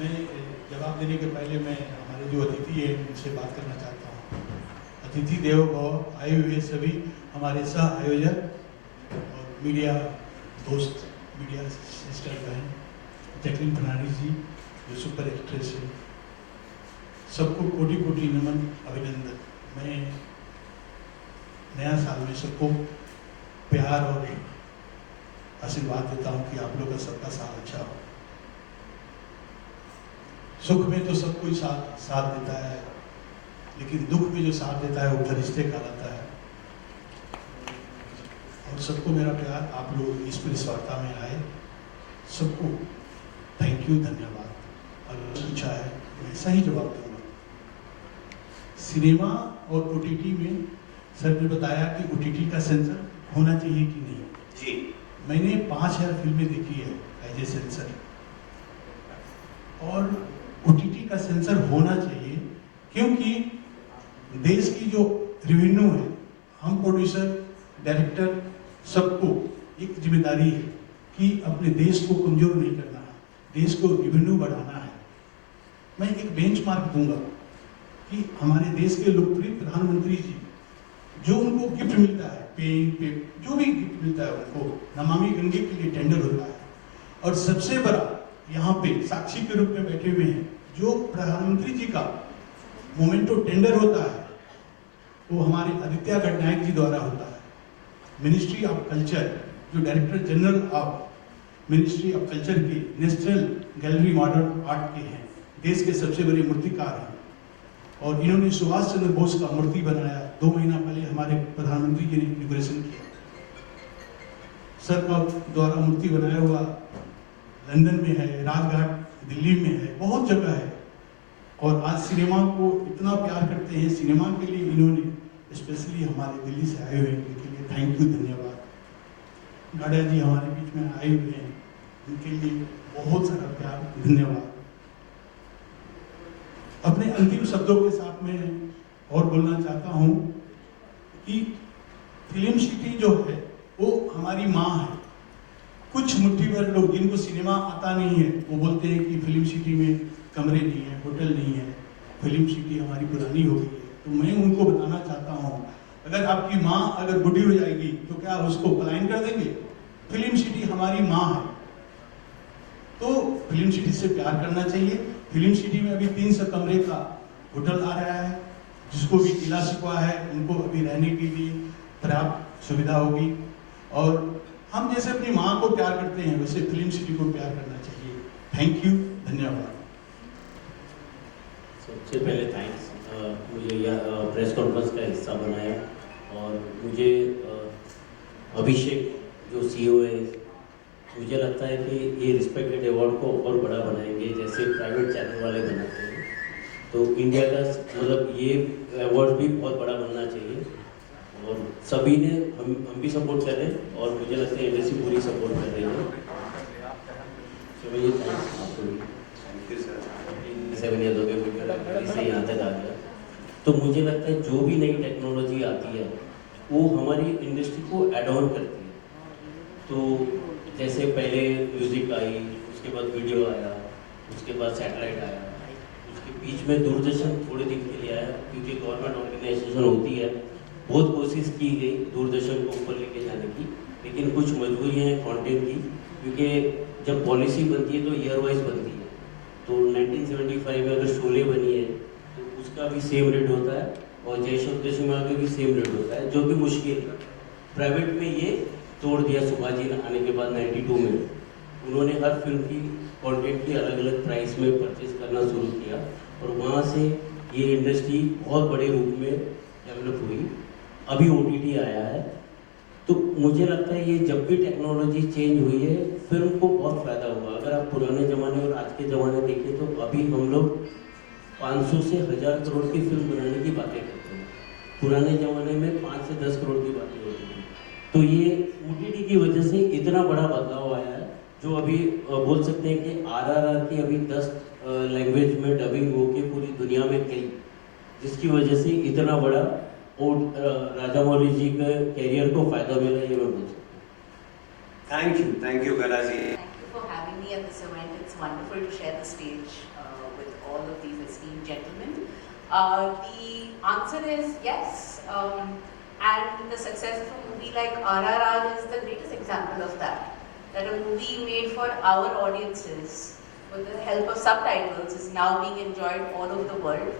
मैं जवाब देने के पहले मैं हमारे जो अतिथि हैं उनसे बात करना चाहता हूँ। अतिथि देवो भव। आए हुए सभी हमारे सह आयोजक और मीडिया दोस्त, मीडिया सिस्टर बहन जैकलिन फर्नांडिस जी जो सुपर एक्ट्रेस है, सबको कोटि कोटि नमन, अभिनंदन। मैं नया साल में सबको प्यार और आशीर्वाद देता हूँ कि आप लोग का सबका साल अच्छा हो। सुख में तो सब कोई साथ देता है, लेकिन दुख में जो साथ देता है वो फरिश्ते कहलाता है। और सबको मेरा प्यार, आप लोग इस प्रेस वार्ता में आए, सबको थैंक यू, धन्यवाद। अगर पूछा है मैं सही जवाब दूंगा। सिनेमा और ओटीटी में सर ने बताया कि ओटीटी का सेंसर होना चाहिए कि नहीं जी। मैंने 5000 फिल्में देखी है एज ए सेंसर, और ओटीटी का सेंसर होना चाहिए क्योंकि देश की जो रेवेन्यू है, हम प्रोड्यूसर डायरेक्टर सबको एक जिम्मेदारी है कि अपने देश को कमजोर नहीं करना है, देश को रेवेन्यू बढ़ाना है। मैं एक बेंचमार्क दूंगा कि हमारे देश के लोकप्रिय प्रधानमंत्री जी जो उनको गिफ्ट मिलता है, जो भी गिफ्ट मिलता है उनको, नमामि गंगे के लिए टेंडर होता है, और सबसे बड़ा यहाँ पे साक्षी के रूप में बैठे हुए हैं, जो प्रधानमंत्री जी का मोमेंटो टेंडर होता है वो हमारे आदित्य गडनायक जी द्वारा होता है। मिनिस्ट्री ऑफ कल्चर, जो director general of ministry of culture के नेशनल गैलरी मॉडर्न आर्ट के हैं, देश के सबसे बड़े मूर्तिकार हैं, और इन्होंने सुभाष चंद्र बोस का मूर्ति बनाया। 2 महीना पहले हमारे प्रधानमंत्री जी ने इनॉग्रेशन किया। सर का द्वारा मूर्ति बनाया हुआ लंदन में है, राजघाट दिल्ली में है, बहुत जगह है। और आज सिनेमा को इतना प्यार करते हैं, सिनेमा के लिए इन्होंने स्पेशली हमारे दिल्ली से आए हुए हैं, इनके लिए थैंक यू, धन्यवाद। गाड़ा जी हमारे बीच में आए हुए हैं, उनके लिए बहुत सारा प्यार, धन्यवाद। अपने अंतिम शब्दों के साथ में और बोलना चाहता हूँ कि फिल्म सिटी जो है वो हमारी माँ है। कुछ मुट्ठी भर लोग जिनको सिनेमा आता नहीं है वो बोलते हैं कि फिल्म सिटी में कमरे नहीं है, होटल नहीं है, फिल्म सिटी हमारी पुरानी हो गई है। तो मैं उनको बताना चाहता हूँ, अगर आपकी माँ अगर बूढ़ी हो जाएगी तो क्या उसको पलायन कर देंगे? फिल्म सिटी हमारी माँ है, तो फिल्म सिटी से प्यार करना चाहिए। फिल्म सिटी में अभी 300 कमरे का होटल आ रहा है, जिसको भी इला शिकवा है उनको अभी रहने के लिए पर्याप्त सुविधा होगी। और हम जैसे अपनी माँ को प्यार करते हैं वैसे फिल्म सिटी को प्यार करना चाहिए। थैंक यू, धन्यवाद। सबसे पहले थैंक्स मुझे यह प्रेस कॉन्फ्रेंस का हिस्सा बनाया, और मुझे अभिषेक जो सीईओ है, मुझे लगता है कि ये रिस्पेक्टेड अवार्ड को और बड़ा बनाएंगे, जैसे प्राइवेट चैनल वाले बनाते हैं। तो इंडिया का मतलब ये अवार्ड भी बहुत बड़ा बनना चाहिए, और सभी ने हम भी सपोर्ट कर रहे हैं, और मुझे लगता है इंडस्ट्री पूरी सपोर्ट कर रही है। तो ये थैंक्स आपको भी, 7 ईयर हो गए इससे यहाँ तक आ गया। तो मुझे लगता है जो भी नई टेक्नोलॉजी आती है वो हमारी इंडस्ट्री को एड ऑन करती है। तो जैसे पहले म्यूज़िक आई, उसके बाद वीडियो आया, उसके बाद सैटेलाइट आया, उसके बीच में दूरदर्शन थोड़े दिन के लिए आया, क्योंकि गवर्नमेंट ऑर्गेनाइजेशन होती है, बहुत कोशिश की गई दूरदर्शन को ऊपर लेके जाने की, लेकिन कुछ मजबूरियाँ हैं कंटेंट की, क्योंकि जब पॉलिसी बनती है तो ईयर वाइज बनती है। तो 1975 में अगर शोले बनी है तो उसका भी सेम रेट होता है, और जय शब्देशमा का भी सेम रेट होता है, जो कि मुश्किल है। प्राइवेट में ये तोड़ दिया सुभाष जी आने के बाद 92 में उन्होंने हर फिल्म की कंटेंट की अलग अलग प्राइस में परचेज करना शुरू किया, और वहाँ से ये इंडस्ट्री बहुत बड़े रूप में डेवलप हुई। अभी OTT आया है, तो मुझे लगता है ये जब भी टेक्नोलॉजी चेंज हुई है फिल्म को बहुत फ़ायदा हुआ। अगर आप पुराने ज़माने और आज के ज़माने देखें तो अभी हम लोग 500 से 1000 करोड़ की फिल्म बनाने की बातें करते हैं, पुराने ज़माने में 5 से 10 करोड़ की बातें होती थी। तो ये OTT की वजह से इतना बड़ा बदलाव आया है, जो अभी बोल सकते हैं कि RRR की अभी 10 लैंग्वेज में डबिंग होके पूरी दुनिया में गई, जिसकी वजह से इतना बड़ा राजा मौली जी के कैरियर को फायदा मिला, ये मैं बोल सकता हूँ। थैंक यू गला जी। Thank you for having me me at this event. It's wonderful to share the stage with all of these esteemed gentlemen. The answer is yes. And the success of a movie like RRR is the greatest example of that. That a movie made for our audiences with the help of subtitles is now being enjoyed all over the world.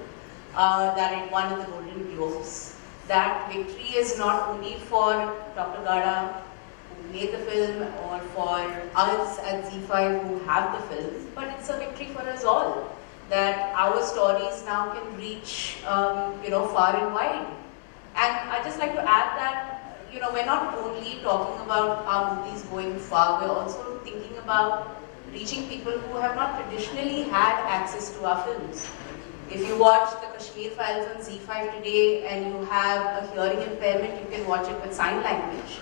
That it won the Golden Globes. That victory is not only for Dr. Gada, who made the film, or for us at ZEE5 who have the film, but it's a victory for us all. That our stories now can reach, far and wide. And I just like to add that, we're not only talking about our movies going far, we're also thinking about reaching people who have not traditionally had access to our films. If you watch the Kashmir Files on ZEE5 today and you have a hearing impairment, you can watch it with sign language.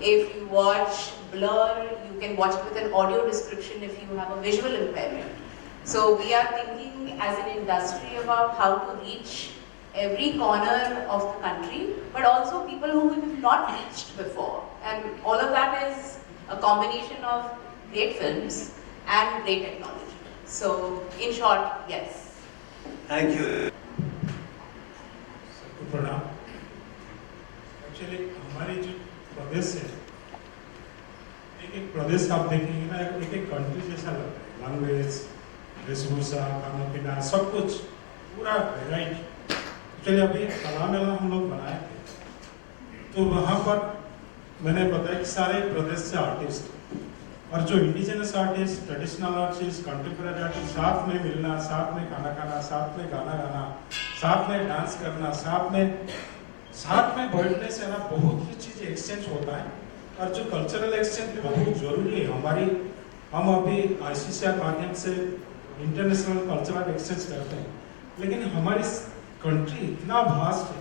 If you watch Blur, you can watch it with an audio description if you have a visual impairment. So we are thinking as an industry about how to reach every corner of the country, but also people who we have not reached before. And all of that is a combination of great films and great technology. So in short, yes. Thank you. सबको प्रणाम। Actually हमारी जो प्रदेश है, एक प्रदेश आप देखेंगे ना, एक कंट्री जैसा लगता है। लैंग्वेज, वेशभूषा, खाना पीना, सब कुछ पूरा वेराइटी। एक्चुअली अभी कला मेला हम लोग बनाए थे, तो वहाँ पर मैंने बताया कि सारे प्रदेश से आर्टिस्ट और जो indigenous artist, traditional artist, contemporary artist साथ में मिलना, साथ में खाना खाना, साथ में गाना गाना, साथ में डांस करना, साथ में बैठने से ना बहुत ही चीज़ एक्सचेंज होता है। और जो कल्चरल एक्सचेंज बहुत जरूरी है। हम अभी ICCR माध्यम से इंटरनेशनल कल्चरल एक्सचेंज करते हैं, लेकिन हमारी कंट्री इतना वास्ट है,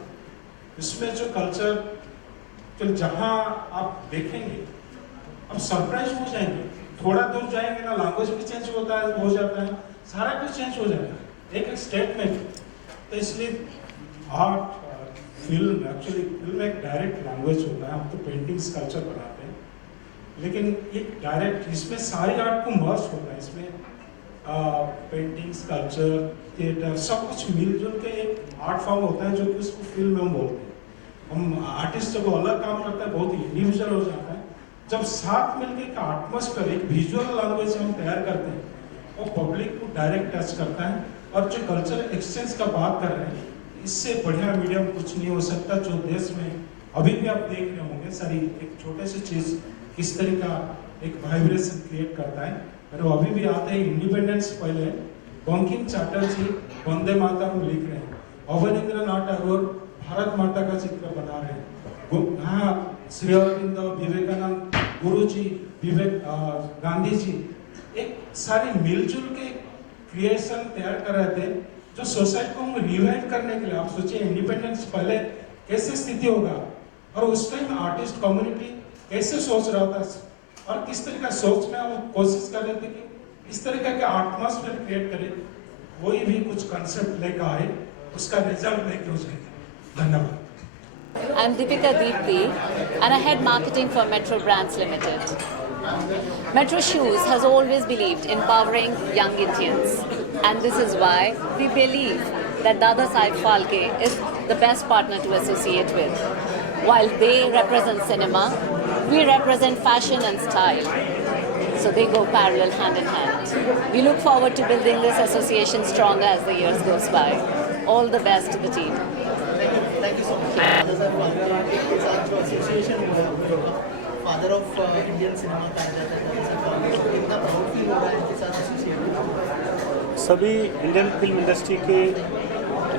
इसमें जो कल्चर जहाँ आप देखेंगे अब सरप्राइज हो जाएंगे। थोड़ा दूर जाएंगे ना, लैंग्वेज भी चेंज हो जाता है, सारा कुछ चेंज हो जाता है एक स्टेट में। तो इसलिए आर्ट, फिल्म, एक्चुअली फिल्म एक डायरेक्ट लैंग्वेज होता है। हम तो पेंटिंग्स कल्चर बनाते हैं, लेकिन एक डायरेक्ट इसमें सारी आर्ट को मर्ज होता है। इसमें पेंटिंग्स, कल्चर, थिएटर सब कुछ मिलजुल के एक आर्ट फॉर्म होता है, जो कि उसको फिल्म में हम बोलते हैं। हम आर्टिस्ट जब अलग काम करता है बहुत इंडिविजुअल हो जाता है। जब साथ मिलकर एक एटमॉस्फेयर, एक विजुअल लैंग्वेज हम तैयार करते हैं, वो पब्लिक को डायरेक्ट टच करता है। और जो कल्चर एक्सचेंज का बात कर रहे हैं, इससे बढ़िया मीडियम कुछ नहीं हो सकता। जो देश में अभी भी आप देख रहे होंगे, सारी एक छोटे से चीज़ किस तरह का एक वाइब्रेशन क्रिएट करता है। और अभी भी आते हैं इंडिपेंडेंस पहले बंकिम चटर्जी वंदे मातरम लिख रहे हैं, अवनींद्रनाथ टैगोर भारत माता का चित्र बना रहे हैं, श्री अरविंद, विवेकानंद, गुरु जी, गांधी जी, एक सारे मिलजुल के क्रिएशन तैयार कर रहे थे, जो सोसाइटी को हम रिवाइव करने के लिए। आप सोचिए इंडिपेंडेंस पहले कैसे स्थिति होगा, और उस टाइम आर्टिस्ट कम्युनिटी कैसे सोच रहा था, और किस तरह का सोच में हम कोशिश कर रहे थे कि इस तरह का एटमॉस्फेयर क्रिएट करें। कोई भी कुछ कंसेप्ट लेकर आए, उसका रिजल्ट लेके हो जाएगा। धन्यवाद। I'm Deepika Deepti and I head marketing for Metro Brands Limited. Metro Shoes has always believed in empowering young Indians, and this is why we believe that Dada Saib Phalke is the best partner to associate with. While they represent cinema, we represent fashion and style. So they go parallel, hand in hand. We look forward to building this association stronger as the years goes by. All the best to the team. Thank you so much. Association father of Indian cinema कहा जाता है, कितना proud feel हो रहा है इनके साथ associate? सभी इंडियन फिल्म इंडस्ट्री के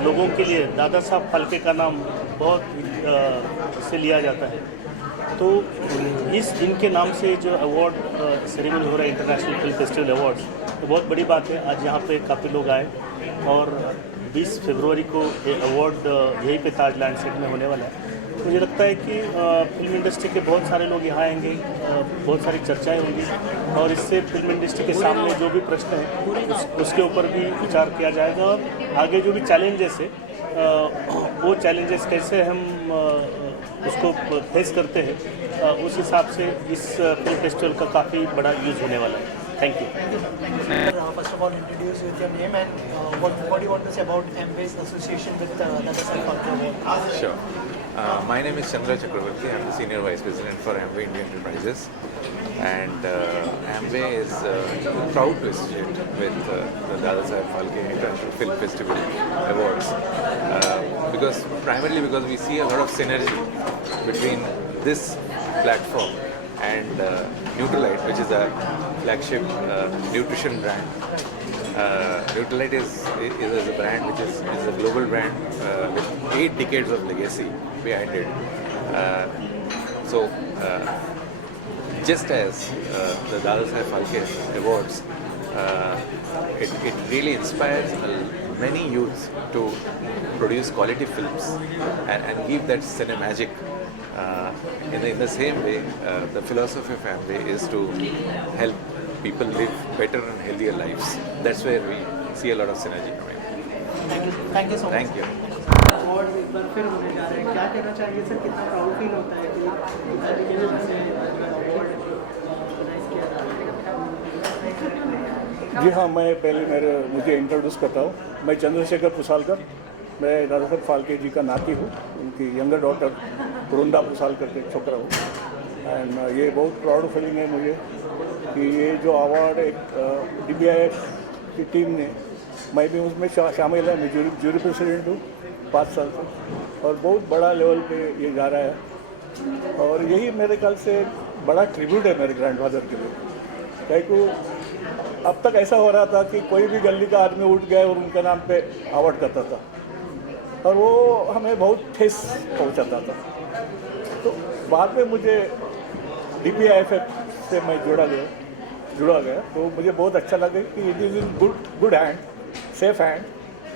लोगों के लिए दादा साहब फाल्के का नाम बहुत से लिया जाता है। तो इनके नाम से जो अवार्ड सेरेमनी हो रहा है, इंटरनेशनल फिल्म फेस्टिवल अवार्ड्स, तो बहुत बड़ी बात है। आज यहाँ पे काफ़ी लोग आए, और 20 फरवरी को ये अवार्ड यहीं पे ताज लैंड सेट में होने वाला है। मुझे लगता है कि फिल्म इंडस्ट्री के बहुत सारे लोग यहाँ आएंगे, बहुत सारी चर्चाएं होंगी, और इससे फिल्म इंडस्ट्री के सामने जो भी प्रश्न हैं उसके ऊपर भी विचार किया जाएगा। और आगे जो भी चैलेंजेस है, वो चैलेंजेस कैसे हम उसको फेस करते हैं, उस हिसाब से इस फिल्म फेस्टिवल का काफ़ी बड़ा यूज़ होने वाला है। Thank you. Thank you, sir. Thank you, sir. First of all, introduce with your name and what do you want to say about Amway's association with Dadasaheb Phalke Award? Sure. My name is Chandra Chakravarti. I'm the Senior Vice President for Amway India Enterprises. And Amway is proud to associate with the Dadasaheb Phalke International Film Festival Awards. Primarily because we see a lot of synergy between this platform and Nutrilite, which is a flagship nutrition brand. Nutrilite is a brand which is a global brand with 8 decades of legacy behind it. Just as the Dadasaheb Phalke Awards, it really inspires many youths to produce quality films and give that cinemagic. In the same way, the philosophy of Amway is to help people live better and healthier lives. That's where we see a lot of synergy coming. Thank you so much. Thank you. Award एक बार फिर होने जा रहे हैं, क्या कहना चाहिए sir, कितना प्राउड फील होता है कि अवार्ड ऑर्गेनाइज किया जा रहा है? जी हाँ, मैं पहले मुझे इंट्रोड्यूस करता हूँ। मैं चंद्रशेखर पुसालकर, मैं दादासाहेब फाल्के जी का नाती हूँ। उनकी यंगर डॉटर वृंदा पुसालकर के छोकरा हूँ। एंड ये बहुत प्राउड फीलिंग है मुझे कि ये जो अवार्ड एक DBIF की टीम ने, मैं भी उसमें शामिल है, मैं जूरी प्रेसिडेंट हूँ 5 साल से, और बहुत बड़ा लेवल पे ये जा रहा है। और यही मेरे ख्याल से बड़ा ट्रिब्यूट है मेरे ग्रैंडफादर के लिए। क्योंकि अब तक ऐसा हो रहा था कि कोई भी गली का आदमी उठ गया और उनके नाम पे अवार्ड करता था, और वो हमें बहुत ठेस पहुंचाता था। तो बाद में मुझे DBIF से मैं जुड़ा गया, तो मुझे बहुत अच्छा लगा कि it is in good hand, safe hand,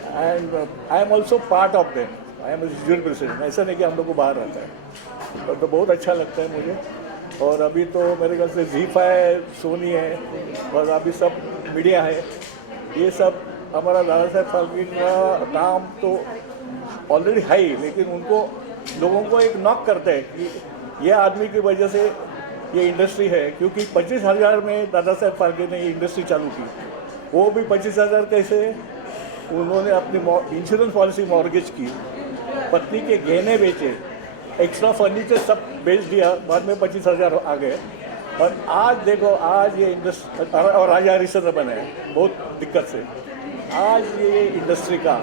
and I am also part of them. I am jury president. ऐसा नहीं कि हम लोग को बाहर रहता है, तो बहुत अच्छा लगता है मुझे। और अभी तो मेरे ख्याल से ZEE5 है, सोनी है, और अभी सब मीडिया है, ये सब हमारा दादासाहेब फाल्के का नाम तो ऑलरेडी है ही, लेकिन उनको लोगों को एक नॉक करता है कि ये आदमी की वजह से ये इंडस्ट्री है। क्योंकि 25,000 में दादासाहेब फाल्के ने ये इंडस्ट्री चालू की। वो भी 25,000 कैसे, उन्होंने अपनी इंश्योरेंस पॉलिसी मॉर्गेज की, पत्नी के गहने बेचे, एक्स्ट्रा फर्नीचर सब बेच दिया, बाद में 25,000 आ गए। और आज देखो, आज ये इंडस्ट्री, और आज हरिश्चंद्र बने हैं बहुत दिक्कत से। आज ये इंडस्ट्री का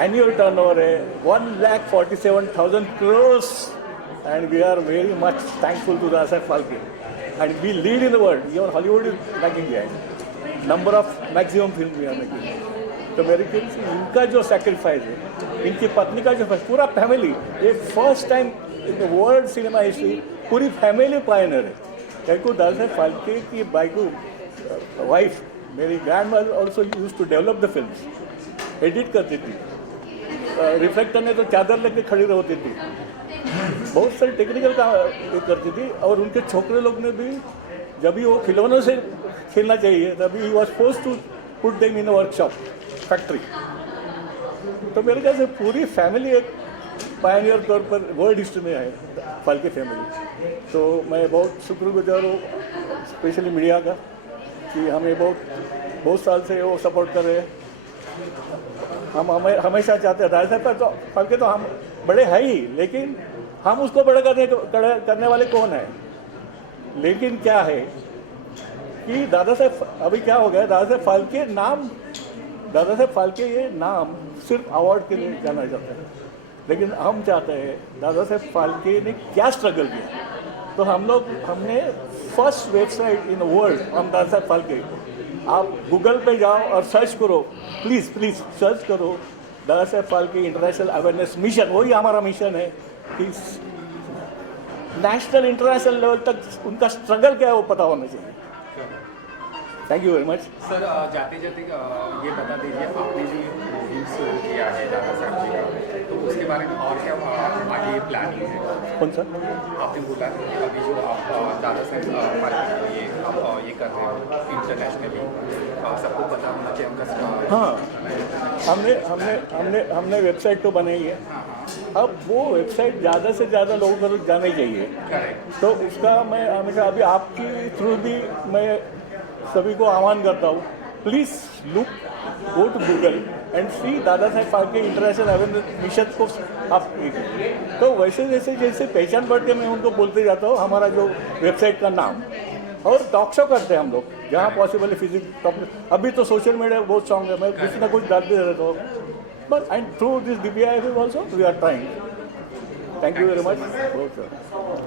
एनुअल टर्नओवर है 1,47,000 crores, and we are very much thankful to Dadasaheb Phalke, and we lead in the world. Even Hollywood is lagging behind. Number of maximum film we are making. तो मेरे ख्याल से इनका जो sacrifice है, इनकी पत्नी का जो पूरा फैमिली, ये first time in the world cinema history पूरी फैमिली पायनर है। क्योंकि दादासाहेब फाल्के की वाइफ, मेरी grandmother also use to develop the films, edit करती थी, रिफ्लेक्टर ने तो चादर लेके खड़ी होती थी, बहुत सारे टेक्निकल काम करती थी। और उनके छोकरे लोग ने भी, जब भी वो खिलौनों से खेलना चाहिए, तभी ही was forced to put them in a workshop factory. तो मेरे ख्याल से पूरी फैमिली एक पायनियर तौर पर वर्ल्ड हिस्ट्री में है फाल्के फैमिली। तो मैं बहुत शुक्रगुजार हूँ स्पेशली मीडिया का कि हमें बहुत साल से वो सपोर्ट कर रहे हैं। हम हमेशा चाहते हैं, दादासाहेब तो फाल्के तो हम बड़े हैं ही, लेकिन हम उसको बड़ा करने वाले कौन है। लेकिन क्या है कि दादासाहेब, अभी क्या हो गया, दादासाहेब फाल्के ये नाम सिर्फ अवार्ड के लिए जाना जाता है, लेकिन हम चाहते हैं दादासाहेब फाल्के ने क्या स्ट्रगल किया। तो हमने first website in world on Dadasaheb Phalke, आप गूगल पे जाओ और सर्च करो, प्लीज़ सर्च करो Dadasaheb Phalke international awareness mission. वही हमारा मिशन है कि नेशनल इंटरनेशनल लेवल तक उनका स्ट्रगल क्या है वो पता होना चाहिए। Thank you very much sir. जाते जाते ये बता दीजिए, आपने जो मूवी शुरू किया है दादासाहेब जी का, तो उसके बारे में और क्या आगे प्लानिंग है? कौन सा? आपने बोला कि अभी जो आप दादासाहेब फाल्के के लिए आप ये कर रहे हो इंटरनेशनली, सबको पता होना चाहिए उनका। हाँ, हमने वेबसाइट तो बनाई है। अब वो वेबसाइट ज़्यादा से ज़्यादा लोगों को जाना ही चाहिए। तो उसका मैं हमेशा, अभी आपकी थ्रू भी मैं सभी को आह्वान करता हूँ, please look go to Google and see Dada Saheb Phalke international awareness mission को आप तो वैसे जैसे जैसे पहचान बढ़ते मैं उनको बोलते जाता हूँ हमारा जो वेबसाइट का नाम और टॉक शो करते हैं हम लोग जहाँ पॉसिबल है फिजिक्स टॉक। अभी तो सोशल मीडिया बहुत स्ट्रॉन्ग है, मैं कुछ ना कुछ डालते रहता हूँ, but and through this DPIF also we are trying. Thank you very much.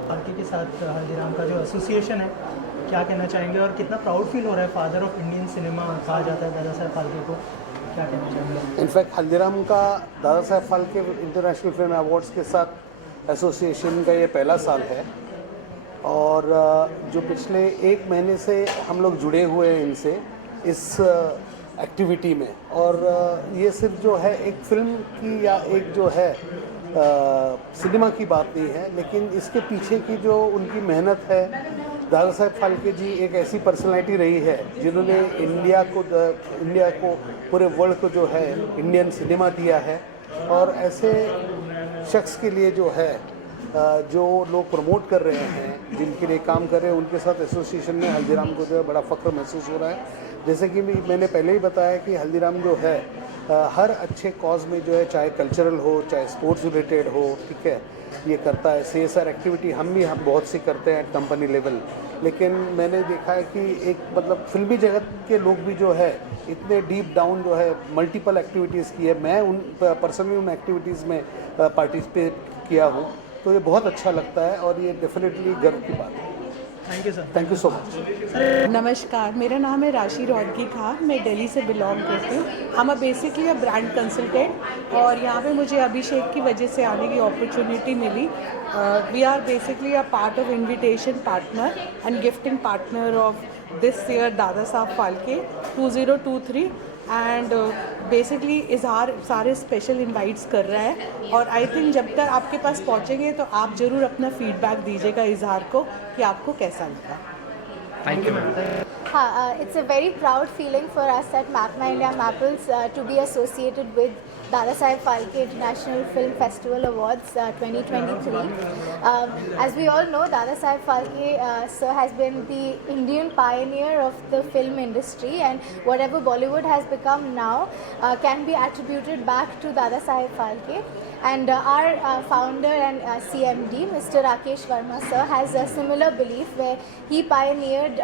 Phalke के साथ हल्दीराम का जो एसोसिएशन है, क्या कहना चाहेंगे और कितना प्राउड फील हो रहा है? फादर ऑफ इंडियन सिनेमा कहा जाता है दादा साहब फाल्के को, क्या कहना चाहेंगे? इनफैक्ट हल्दीराम का दादा Saheb Phalke international film awards के साथ एसोसिएशन का ये पहला साल है और जो पिछले 1 महीने से हम लोग जुड़े हुए हैं इनसे इस एक्टिविटी में, और ये सिर्फ जो है एक फिल्म की या एक जो है सिनेमा की बात नहीं है, लेकिन इसके पीछे की जो उनकी मेहनत है। दादा साहेब फाल्के जी एक ऐसी पर्सनालिटी रही है जिन्होंने इंडिया को पूरे वर्ल्ड को जो है इंडियन सिनेमा दिया है, और ऐसे शख्स के लिए जो है जो लोग प्रमोट कर रहे हैं, जिनके लिए काम कर रहे हैं, उनके साथ एसोसिएशन में हल्दीराम को जो है बड़ा फ़ख्र महसूस हो रहा है। जैसे कि मैंने पहले ही बताया कि हल्दीराम जो है हर अच्छे कॉज में जो है, चाहे कल्चरल हो चाहे स्पोर्ट्स रिलेटेड हो, ठीक है, ये करता है। CSR एक्टिविटी हम बहुत सी करते हैं कंपनी लेवल, लेकिन मैंने देखा है कि एक मतलब फिल्मी जगत के लोग भी जो है इतने डीप डाउन जो है मल्टीपल एक्टिविटीज़ की है। मैं पर्सनली उन एक्टिविटीज़ में पार्टिसिपेट किया हूँ, तो ये बहुत अच्छा लगता है और ये डेफिनेटली गर्व की बात है। Thank you sir. Thank you so much. नमस्कार, मेरा नाम है राशि रौदगी खां, मैं दिल्ली से बिलोंग करती हूँ। हम बेसिकली अ ब्रांड कंसल्टेंट और यहाँ पे मुझे अभिषेक की वजह से आने की अपॉर्चुनिटी मिली। We are basically a part of invitation partner and gifting partner of this year Dada Saheb Phalke 2023 and basically इजहार सारे स्पेशल इनवाइट्स कर रहा है और आई थिंक जब तक आपके पास पहुँचेंगे तो आप ज़रूर अपना फीडबैक दीजिएगा इजहार को कि आपको कैसा लगा। Thank you ma'am. It's a very proud feeling for us at MAPMA India Mapples to be associated with Dada Saheb Phalke International Film Festival Awards 2023. As we all know, Dada Saheb Phalke sir has been the Indian pioneer of the film industry, and whatever Bollywood has become now can be attributed back to Dada Saheb Phalke. And our founder and CMD, Mr. Rakesh Verma sir, has a similar belief where he pioneered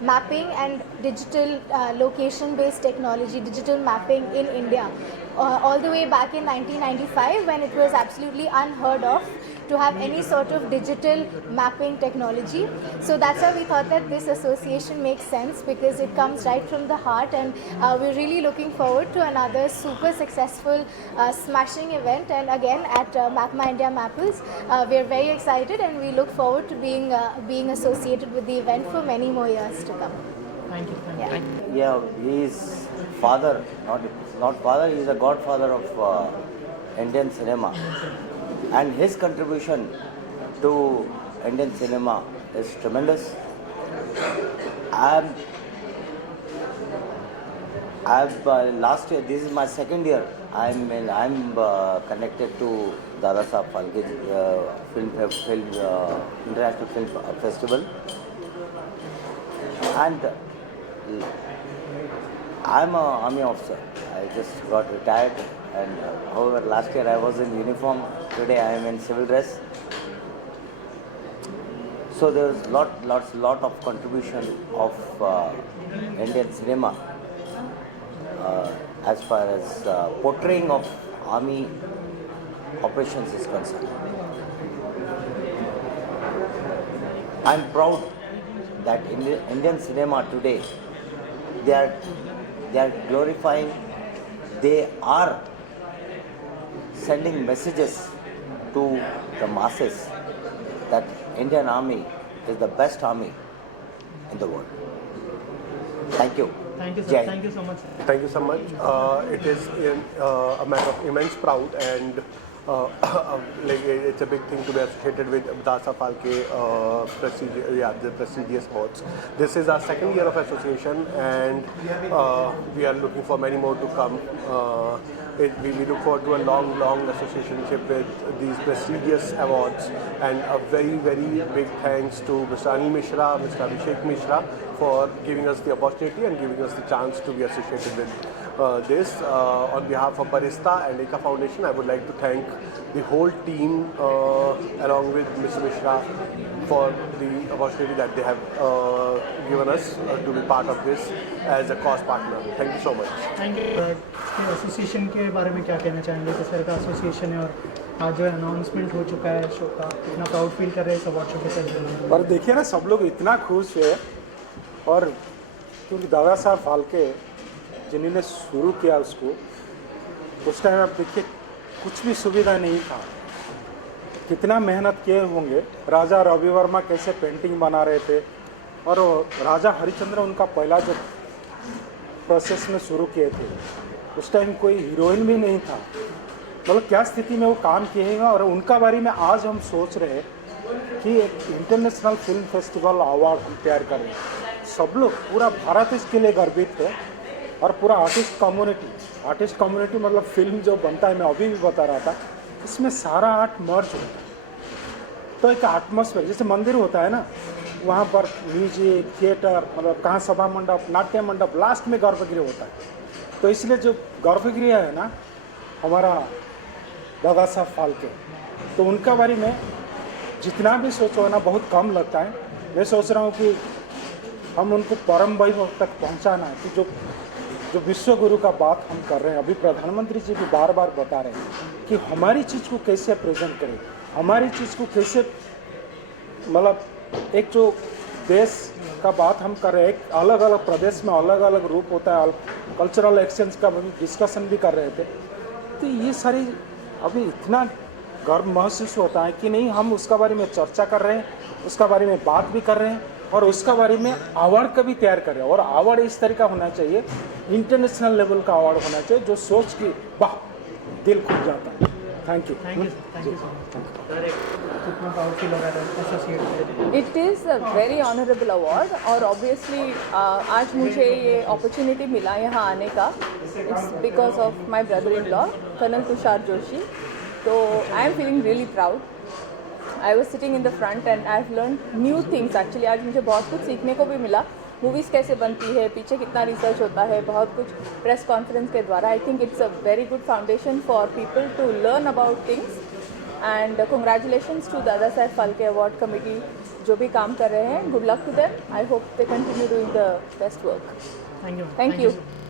mapping and digital location-based technology, digital mapping in India, all the way back in 1995 when it was absolutely unheard of to have any sort of digital mapping technology. So that's why we thought that this association makes sense because it comes right from the heart, and we're really looking forward to another super successful smashing event. And again at MAPMA India Mapples, we're very excited and we look forward to being associated with the event for many more years to come. Thank you. Yeah. Yeah, he is father, not father, he is a godfather of Indian cinema. And his contribution to Indian cinema is tremendous. Last year, this is my second year, I'm connected to Dada Saheb Phalke International Film Festival. And I'm an army officer. I just got retired, and however last year I was in uniform. Today I am in civil dress. So there is lot of contribution of Indian cinema as far as portraying of army operations is concerned. I'm proud that Indian cinema today, they are glorifying, they are sending messages to the masses that Indian Army is the best army in the world. Thank you. Thank you, sir. Jai. Thank you so much. Thank you so much. It is a matter of immense pride, and it's a big thing to be associated with Dada Saheb Phalke, the prestigious awards. This is our second year of association, and we are looking for many more to come. We look forward to a long associationship with these prestigious awards, and a very big thanks to Mr. Anil Mishra, Mr. Abhishek Mishra for giving us the opportunity and giving us the chance to be associated with this. On behalf of Barista and Eka Foundation, I would like to thank the whole team along with Mr. Mishra for the opportunity that they have given us to be part of this as a cause partner. Thank you so much. Thank you. Association के बारे में क्या कहना चाहेंगे? किस तरह का association है और आज जो अनाउंसमेंट हो चुका है शो का, कितना प्राउड फील कर रहे हैं इस अवार्ड शो के साथ? और देखिए ना, सब लोग इतना खुश है, और क्योंकि दादा साहब फाल्के जिन्होंने शुरू किया उसको, उस टाइम आप देखिए कुछ भी सुविधा नहीं था, कितना मेहनत किए होंगे। राजा रवि वर्मा कैसे पेंटिंग बना रहे थे, और राजा हरिश्चंद्र उनका पहला जब प्रोसेस में शुरू किए थे, उस टाइम कोई हीरोइन भी नहीं था। मतलब क्या स्थिति में वो काम किए हैं, और उनका बारे में आज हम सोच रहे हैं कि एक इंटरनेशनल फिल्म फेस्टिवल अवार्ड हम तैयार करें। सब लोग, पूरा भारत इसके लिए गर्वित है, और पूरा आर्टिस्ट कम्युनिटी मतलब फिल्म जो बनता है, मैं अभी भी बता रहा था, इसमें सारा आर्ट मर्ज होता है। तो एक एटमॉस्फेयर, जैसे मंदिर होता है ना, वहाँ पर म्यूजिक, थिएटर, मतलब कहाँ सभा मंडप, नाट्य मंडप, लास्ट में गर्भगृह होता है। तो इसलिए जो गर्भगृह है ना हमारा दादा साहब फाल्के, तो उनका बारे में जितना भी सोचो ना बहुत कम लगता है। मैं सोच रहा हूँ कि हम उनको परम वैभव तक पहुँचाना है, कि जो विश्व गुरु का बात हम कर रहे हैं, अभी प्रधानमंत्री जी भी बार बार बता रहे हैं कि हमारी चीज़ को कैसे प्रेजेंट करें, हमारी चीज़ को कैसे, मतलब एक जो देश का बात हम कर रहे हैं, एक अलग अलग प्रदेश में अलग अलग रूप होता है, कल्चरल एक्सचेंज का भी डिस्कशन भी कर रहे थे। तो ये सारी अभी इतना गर्व महसूस होता है कि नहीं, हम उसका बारे में चर्चा कर रहे हैं, उसका बारे में बात भी कर रहे हैं, और उसका बारे में अवार्ड का भी तैयार कर रहे हैं। और अवार्ड इस तरह का होना चाहिए, इंटरनेशनल लेवल का अवार्ड होना चाहिए, जो सोच के वाह दिल खुल जाता है। Thank you so much. कितना प्राउड फील हो रहा है associate? It is a very honourable award, और ऑब्वियसली आज मुझे ये अपॉर्चुनिटी मिला यहाँ आने का, it's because of my brother in law colonel Tushar Joshi. तो I am feeling really proud. I was sitting in the front and I have learn new things. Actually आज मुझे बहुत कुछ सीखने को भी मिला, मूवीज़ कैसे बनती है, पीछे कितना रिसर्च होता है, बहुत कुछ प्रेस कॉन्फ्रेंस के द्वारा। I think it's a very good foundation for people to learn about things. And congratulations to Dada Saheb Phalke award committee, जो भी काम कर रहे हैं, good luck to them. I hope they continue doing the best work. Thank you.